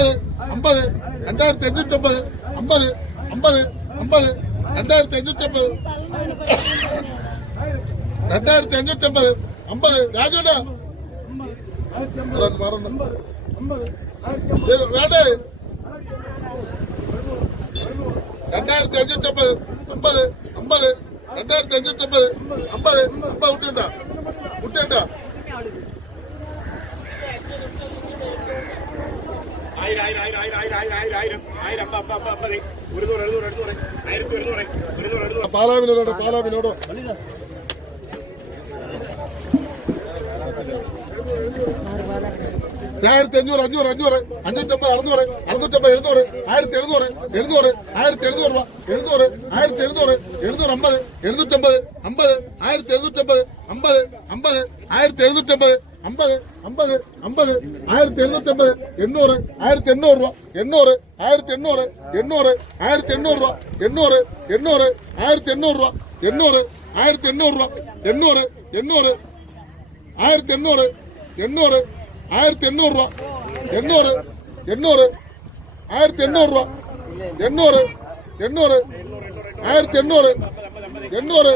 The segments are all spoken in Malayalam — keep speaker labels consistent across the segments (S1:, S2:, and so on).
S1: അമ്പത് അമ്പത് രണ്ടായിരത്തി അഞ്ഞൂറ്റമ്പത് അമ്പത് അമ്പത് അമ്പത് രണ്ടായിരത്തി അഞ്ഞൂറ്റമ്പത്. രണ്ടായിരത്തി അഞ്ഞൂറ്റമ്പത് അമ്പത്. രാജുണ്ട വേണ്ടേ? രണ്ടായിരത്തി അഞ്ഞൂറ്റമ്പത് അമ്പത് അമ്പത്. രണ്ടായിരത്തി അഞ്ഞൂറ്റമ്പത് അമ്പത്. അമ്പത് കുട്ടിയുണ്ട? കുട്ടിയുണ്ട?
S2: ആയിരം ആയിരം ആയിരം ആയിരം ആയിരത്തി
S1: ആയിരത്തി അഞ്ഞൂറ് അഞ്ഞൂറ് അഞ്ഞൂറ് അഞ്ഞൂറ്റമ്പത് അറുന്നൂറ് അറുന്നൂറ്റമ്പത് എഴുന്നൂറ് ആയിരത്തി എഴുന്നൂറ് എഴുന്നൂറ് ആയിരത്തി എഴുന്നൂറ് രൂപ എഴുന്നൂറ് ആയിരത്തി എഴുന്നൂറ് എഴുന്നൂറ് അമ്പത് എഴുന്നൂറ്റമ്പത് അമ്പത് ആയിരത്തി എഴുന്നൂറ്റമ്പത് അമ്പത് അമ്പത് ആയിരത്തി എഴുന്നൂറ്റമ്പത് അമ്പത് അമ്പത് അമ്പത് ആയിരത്തി എഴുന്നൂറ്റമ്പത് എണ്ണൂറ് ആയിരത്തി എണ്ണൂറ് രൂപ എണ്ണൂറ് ആയിരത്തി എണ്ണൂറ് എണ്ണൂറ് ആയിരത്തി എണ്ണൂറ് രൂപ എണ്ണൂറ് എണ്ണൂറ് ആയിരത്തി എണ്ണൂറ് രൂപ എണ്ണൂറ് ആയിരത്തി എണ്ണൂറ് രൂപ എണ്ണൂറ് എണ്ണൂറ് ആയിരത്തി എണ്ണൂറ് എണ്ണൂറ് ആയിരത്തി എണ്ണൂറ് രൂപ എണ്ണൂറ് എണ്ണൂറ് ആയിരത്തി എണ്ണൂറ് രൂപ എണ്ണൂറ് എണ്ണൂറ് ആയിരത്തി എണ്ണൂറ് എണ്ണൂറ്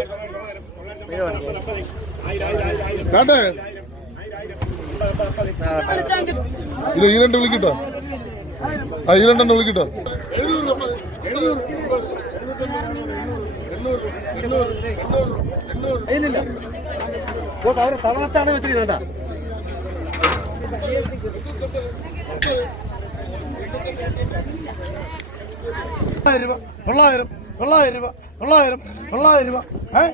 S1: രണ്ട് വിളിക്കട്ടോ ആ ഈ വിളിക്കട്ടോ
S3: അവരെ വെച്ചിരിക്കണ്ട രൂപ തൊള്ളായിരം തൊള്ളായിരം രൂപ തൊള്ളായിരം തൊള്ളായിരം രൂപ. ഏ?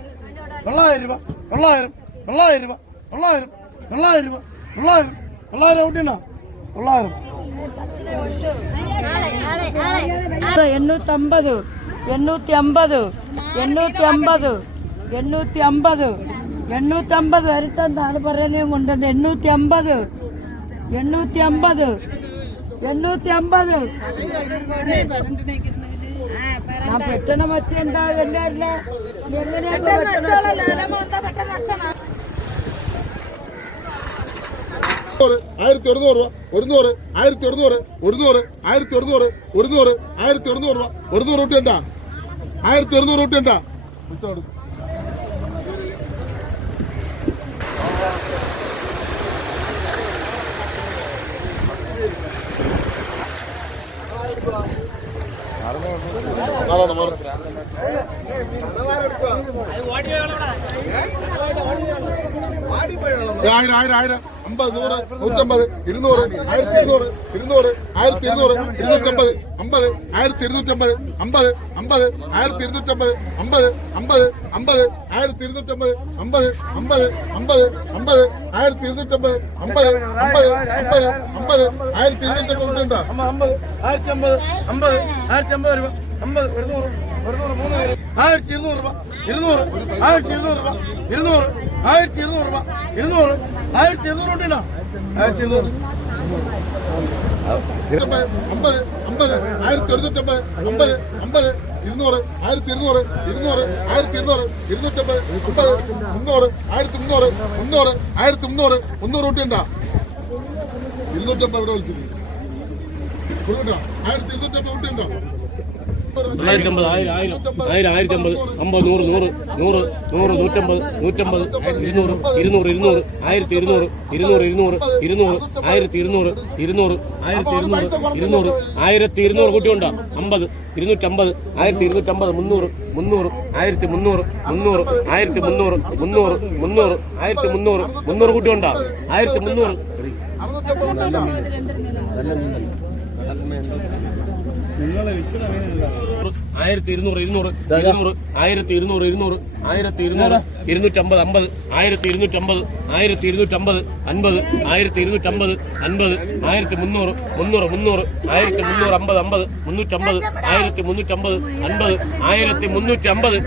S3: തൊള്ളായിരം രൂപ തൊള്ളായിരം തൊള്ളായിരം രൂപ തൊള്ളായിരം തൊള്ളായിരം. രൂപ தொள்ளாயிரம் தொள்ளாயிரம் எப்படின்னா தொள்ளாயிரம்
S4: எண்ணூத்தி ஐம்பது எண்ணூத்தி ஐம்பது எண்ணூத்தி ஐம்பது എണ്ണൂറ്റി അമ്പത് എണ്ണൂറ്റി അമ്പത് വരട്ടെന്ന് ആൾ പറയാനേ കൊണ്ടുവന്ന് എണ്ണൂറ്റി അമ്പത് എണ്ണൂറ്റി അമ്പത് എണ്ണൂറ്റി അമ്പത് ഞാൻ പെട്ടെന്ന് വെച്ച് എന്താ
S1: എല്ലാവരും ആയിരത്തി ഒരുന്നൂറ് രൂപ ഒരുന്നൂറ് ആയിരത്തി ഒരുന്നൂറ് ഒരുന്നൂറ് ആയിരത്തി ഒരുന്നൂറ് ഒരുന്നൂറ് ആയിരത്തി ഒരുന്നൂറ് രൂപ ഒരുന്നൂറ് ഊട്ടി ഉണ്ടാ? ആയിരത്തി ഒരുന്നൂറ് ഊട്ടി ഉണ്ടാ? ആയിരം ആയിരം ആയിരം. അമ്പത് നൂറ് നൂറ്റമ്പത് ഇരുന്നൂറ് ആയിരത്തി ഇരുന്നൂറ് ഇരുന്നൂറ് ആയിരത്തി ഇരുന്നൂറ് ഇരുന്നൂറ്റമ്പത് അമ്പത് ആയിരത്തി ഇരുന്നൂറ്റമ്പത് അമ്പത് അമ്പത് ആയിരത്തി ഇരുന്നൂറ്റമ്പത് അമ്പത് അമ്പത് അമ്പത് ആയിരത്തി ഇരുന്നൂറ്റമ്പത് അമ്പത് അമ്പത് അമ്പത് അമ്പത് ആയിരത്തി ഇരുന്നൂറ്റമ്പത് അമ്പത് അമ്പത് അമ്പത് അമ്പത് ആയിരത്തി ഇരുന്നൂറ്റമ്പത്
S3: അമ്പത് ആയിരത്തി അമ്പത് അമ്പത് ആയിരത്തി അമ്പത് അമ്പത് ആയിരത്തി ഇരുന്നൂറ് രൂപ ഇരുന്നൂറ് ആയിരത്തി ഇരുന്നൂറ് രൂപ ഇരുന്നൂറ് ആയിരത്തി ഇരുന്നൂറ് രൂപ ഇരുന്നൂറ് ആയിരത്തി എണ്ണൂറ് ഉണ്ടിനാ ആയിരത്തി എണ്ണൂറ്
S1: അമ്പത് അമ്പത് ആയിരത്തി ഒരുന്നൂറ്റമ്പത് അമ്പത് അമ്പത് ഇരുന്നൂറ് ആയിരത്തി ഇരുന്നൂറ് ഇരുന്നൂറ് ആയിരത്തി ഇരുന്നൂറ് ഇരുന്നൂറ്റമ്പത് അമ്പത് മുന്നൂറ് ആയിരത്തി മുന്നൂറ് മുന്നൂറ് ആയിരത്തി മുന്നൂറ് മുന്നൂറ് ഊട്ടിയുണ്ടാ ഇരുന്നൂറ്റമ്പത് ഇവിടെ വിളിച്ചിട്ടുണ്ട്. ആയിരത്തി ഇരുന്നൂറ്റമ്പത് ഊട്ടിയുണ്ടോ?
S2: തൊള്ളായിരത്തി അമ്പത് ആയിരം ആയിരം ആയിരം ആയിരത്തി അമ്പത് അമ്പത് നൂറ് നൂറ് നൂറ് നൂറ് നൂറ്റമ്പത് നൂറ്റമ്പത് ഇരുന്നൂറ് ഇരുന്നൂറ് ഇരുന്നൂറ് ആയിരത്തി ഇരുന്നൂറ് ഇരുന്നൂറ് ഇരുന്നൂറ് ഇരുന്നൂറ് ആയിരത്തി ഇരുന്നൂറ് ഇരുന്നൂറ് ആയിരത്തി ഇരുന്നൂറ് ഇരുന്നൂറ് ആയിരത്തി ഇരുന്നൂറ് കൂട്ടിയുണ്ടോ? അമ്പത് ഇരുന്നൂറ്റമ്പത് ആയിരത്തി ഇരുന്നൂറ്റമ്പത് മുന്നൂറ് മുന്നൂറ് ആയിരത്തി മുന്നൂറ് മുന്നൂറ് ആയിരത്തി മുന്നൂറ് മുന്നൂറ് മുന്നൂറ് ആയിരത്തി മുന്നൂറ് മുന്നൂറ് കൂട്ടിയുണ്ടോ? ആയിരത്തി മുന്നൂറ്. ആയിരത്തി ഇരുന്നൂറ് ഇരുന്നൂറ് ഇരുന്നൂറ് ആയിരത്തി ഇരുന്നൂറ് ഇരുന്നൂറ് ആയിരത്തി ഇരുന്നൂറ് ഇരുന്നൂറ്റമ്പത് അമ്പത് ആയിരത്തി ഇരുന്നൂറ്റമ്പത് ആയിരത്തി ഇരുന്നൂറ്റമ്പത് അൻപത് ആയിരത്തി ഇരുന്നൂറ്റമ്പത് അൻപത് ആയിരത്തി മുന്നൂറ് മുന്നൂറ് മുന്നൂറ് ആയിരത്തി മുന്നൂറ് അമ്പത് അമ്പത് മുന്നൂറ്റമ്പത് ആയിരത്തി മുന്നൂറ്റമ്പത് അൻപത് ആയിരത്തി മുന്നൂറ്റി അമ്പത്